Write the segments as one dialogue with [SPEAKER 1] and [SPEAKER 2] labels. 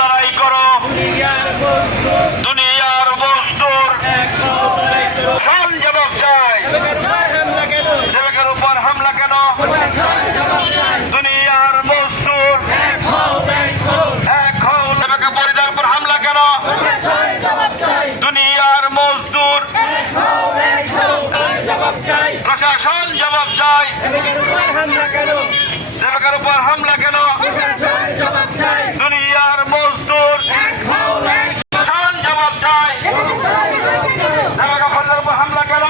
[SPEAKER 1] লড়াই করো। দুনিয়ার বস্তুর সব জবাব চাই। দেবকের উপর হামলা কেন? দুনিয়ার হও। দেবকে পরিবার উপর হামলা কেন? দুনিয়ার মজদুর জবাব চাই। দেবকের উপর হামলা কেন দুনিয়ার মজদুর প্রশাসন জবাব চাই দেবকে পরিবার উপর হামলা কেন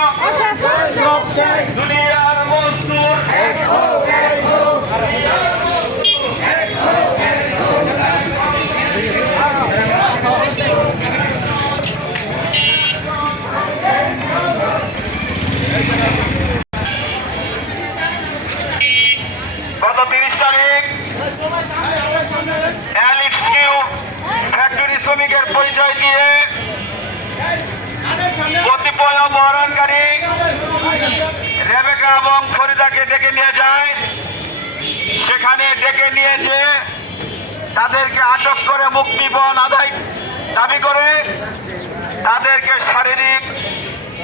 [SPEAKER 1] দুনিয়ার মজদুর গত তিরিশ তারিখ অ্যালিক্স কিউ ফ্যাক্টরি শ্রমিকের পরিচয় দিয়ে কতিপয় অপহরণকারী রেবেকা এবং ফরিদাকে ডেকে নিয়ে যায়। সেখানে ডেকে নিয়েছে তাদেরকে আটক করে মুক্তিপণ আদায় দাবি করে, তাদেরকে শারীরিক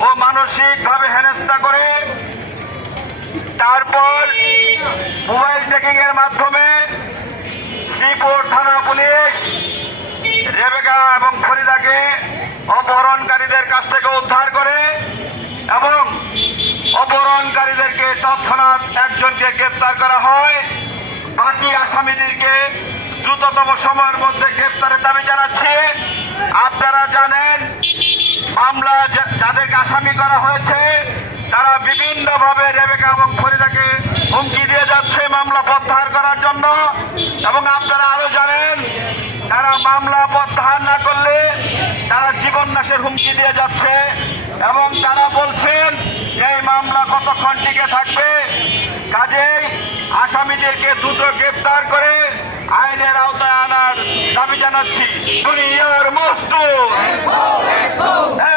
[SPEAKER 1] ও মানসিকভাবে হেনস্থা করে, তারপর মোবাইল টেকিং এর মাধ্যমে শ্রীপুর থানা পুলিশ রেবেকা এবং ফরিদাকে অপহরণকারীদের কাছ থেকে উদ্ধার করে এবং অপহরণকারীদেরকে তৎক্ষণাৎ একজনকে গ্রেপ্তার করা হয়। বাকি আসামিদেরকে দ্রুততম সময়ের মধ্যে গ্রেপ্তারের দাবি জানাচ্ছে। আপনারা জানেন, মামলা যাদেরকে আসামি করা হয়েছে, তারা বিভিন্নভাবে রেবেকা এবং ফরিদাকে হুমকি দিয়ে যাচ্ছে মামলা প্রত্যাহার করার জন্য। এবং আপনারা আরও জানেন তারা মামলা প্রত্যাহার না করলে তারা জীবন নাশের হুমকি দিয়ে যাচ্ছে এবং তারা বলছেন এই মামলা কতক্ষণ টিকে থাকবে? কাজেই আসামিদেরকে দ্রুত গ্রেপ্তার করে আইনের আওতায় আনার দাবি জানাচ্ছি। দুনিয়ার মজদুর!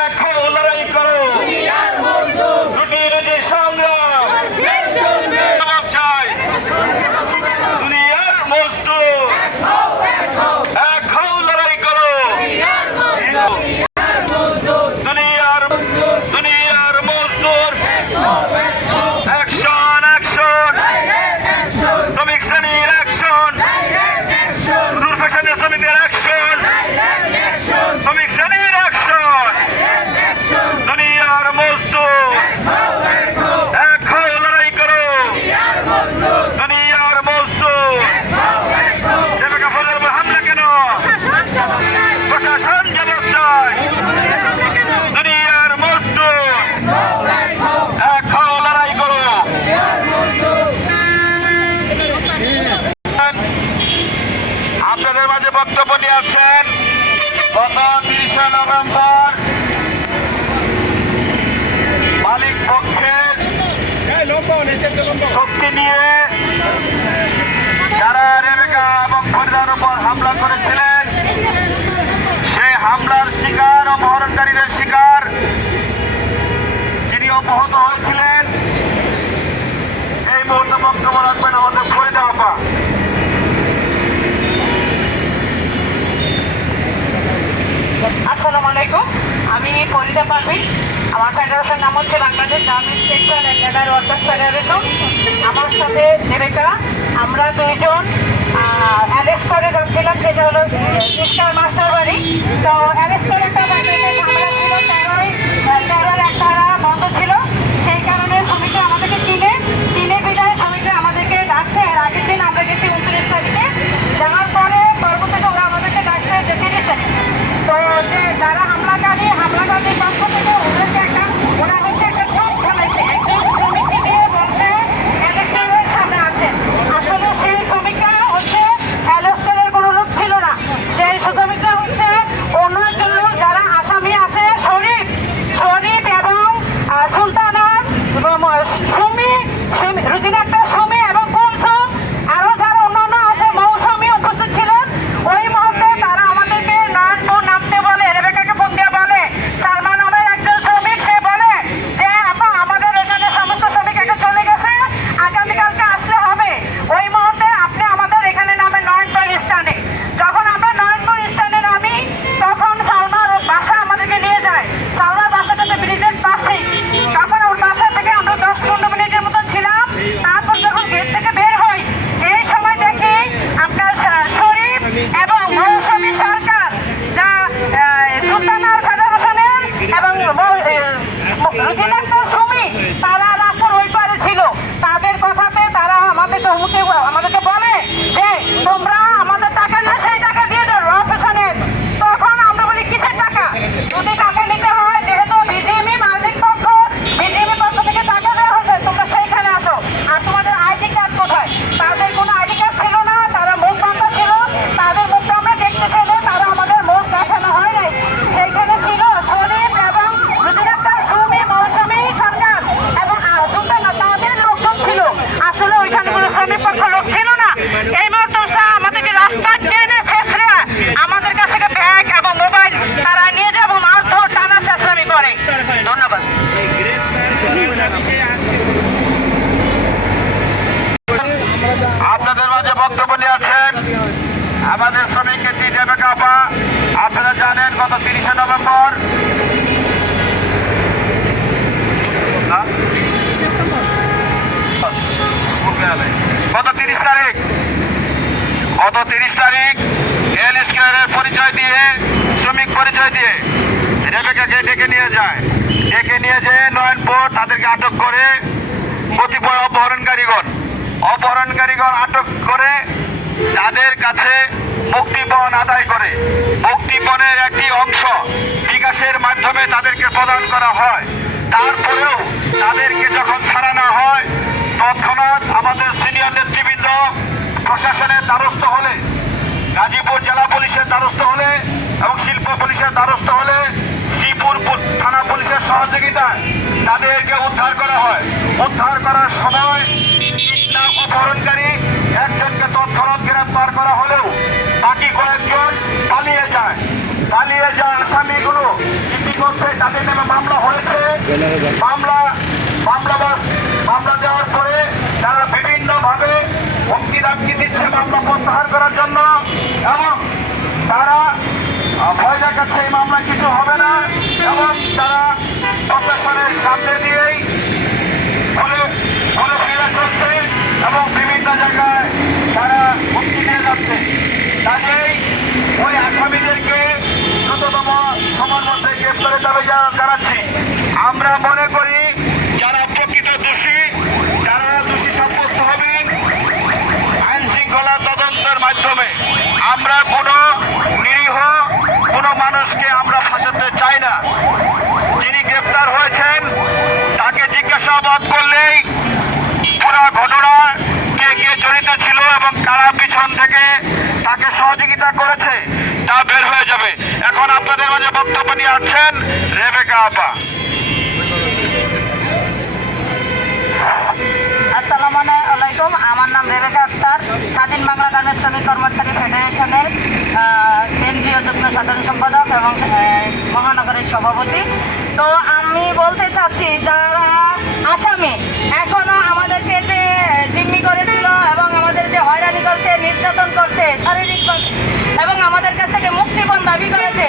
[SPEAKER 1] এক হও, লড়াই করো রুটি রুটি সংগ্রাম জবাব চাই দুনিয়ার মজদুর এক হও, লড়াই করো দুনিয়ার দুনিয়ার মজদুর অ্যাকশন অ্যাকশন শ্রমিক শ্রেণির অ্যাকশন দূর ফ্যাশনের শ্রমিকের অ্যাকশন শ্রমিক শ্রেণির অ্যাকশন দুনিয়ার মজদুর এক হও লড়াই করো দুনিয়ার মজদুর দেবকা ফজল উপর হামলা কেন প্রশাসন জবাব চাই দুনিয়ার মজদুর এক হও লড়াই করো আপনাদের মাঝে বক্তব্য আছেন গত তিরিশে নভেম্বর মালিক পক্ষের শক্তি নিয়ে যারা রেবেকা এবং ফরিদার উপর হামলা করেছিলেন, সেই হামলার শিকার, অপহরণকারীদের শিকার যিনি অপহত হয়েছিলেন, এই মুহূর্তে বক্তব্য রাখবেন আমাদের ফরিদা আপা।
[SPEAKER 2] আসসালামু আলাইকুম। আমি ফরিদা পারভিন। আমার ফেডারেশন নাম হচ্ছে Bangladesh garments textile and leather workers federation আমার সাথে রেবেকা আমরা দুইজন অ্যারেস্ট করে ছিলাম সেটা হলো সিস্টার মাস্টার বাড়ি। তো অ্যারেস্ট করে Bikin nempel.
[SPEAKER 1] আমাদের শ্রমিক নেত্রী রেবেকা আপা আপনারা জানেন গত তিরিশে নভেম্বর গত তিরিশ তারিখ। গত তিরিশ তারিখ এল স্কোয়ারের পরিচয় দিয়ে, শ্রমিক পরিচয় দিয়ে রেবেকাকে ডেকে নিয়ে যায়, ডেকে নিয়ে যেয়ে নয়নপুর তাদেরকে আটক করে কতিপয় অপহরণকারীগণ অপহরণকারীগণ আটক করে তাদের কাছে মুক্তিপণ আদায় করে, মুক্তিপণের একটি অংশ বিকাশের মাধ্যমে তাদেরকে প্রদান করা হয়। তারপরেও তাদেরকে যখন ছাড়ানো হয়, তৎক্ষণাৎ আমাদের সিনিয়র নেতৃবৃন্দ প্রশাসনের দ্বারস্থ হলে, গাজীপুর জেলা পুলিশের দ্বারস্থ হলে এবং শিল্প পুলিশের দ্বারস্থ হলে শ্রীপুর থানা পুলিশের সহযোগিতায় তাদেরকে উদ্ধার করা হয়। উদ্ধার করার সময় অপহরণকারী একজনকে গ্রেফতার করা হলেও বাকি কয়েকজন পালিয়ে যায়। পালিয়ে যান আসামিগুলো ইতিমধ্যে তাদের নামে মামলা হয়েছে। মামলা মামলা মামলা দেওয়ার পরে তারা বিভিন্নভাবে হুমকি দামকি দিচ্ছে মামলা প্রত্যাহার করার জন্য এবং তারা ভয় দেখাচ্ছে এই মামলা কিছু হবে না এবং তারা প্রশাসনের সামনে দিয়েই ঘুরে ঘুরে ফিরে চলছে এবং বিভিন্ন জায়গায় তারা হুমকি দিয়ে যাচ্ছে। কাজেই ওই আসামিদেরকে দ্রুততম সময়ের মধ্যে গ্রেপ্তারের জা- জানাচ্ছি। আমরা মনে করি যারা দোষী আইন শৃঙ্খলা তদন্তের মাধ্যমে। আমরা কোনো নিরীহ কোনো মানুষকে আমরা ফাঁসাতে চাই না যিনি গ্রেপ্তার হয়েছেন তাকে জিজ্ঞাসাবাদ করলেই পুরো ঘটনা কে কে জড়িত ছিল এবং কারা পিছন থেকে তাকে সহযোগিতা করেছে, তা বের হয়ে যাবে। এখন আপনাদের মাঝে বক্তব্য নিয়ে আছেন রেবেকা আপা।
[SPEAKER 2] আসসালামু আলাইকুম, আমার নাম রেবেকা আক্তার, স্বাধীন বাংলা গার্মেন্টস শ্রমিক কর্মচারী ফেডারেশনের কেন্দ্রীয় যুগ্ম সাধারণ সম্পাদক এবং মহানগরের সভাপতি। তো আমি বলতে চাচ্ছি, যারা আসামি, এখনও থেকে মুক্তিপণ দাবি করেছে।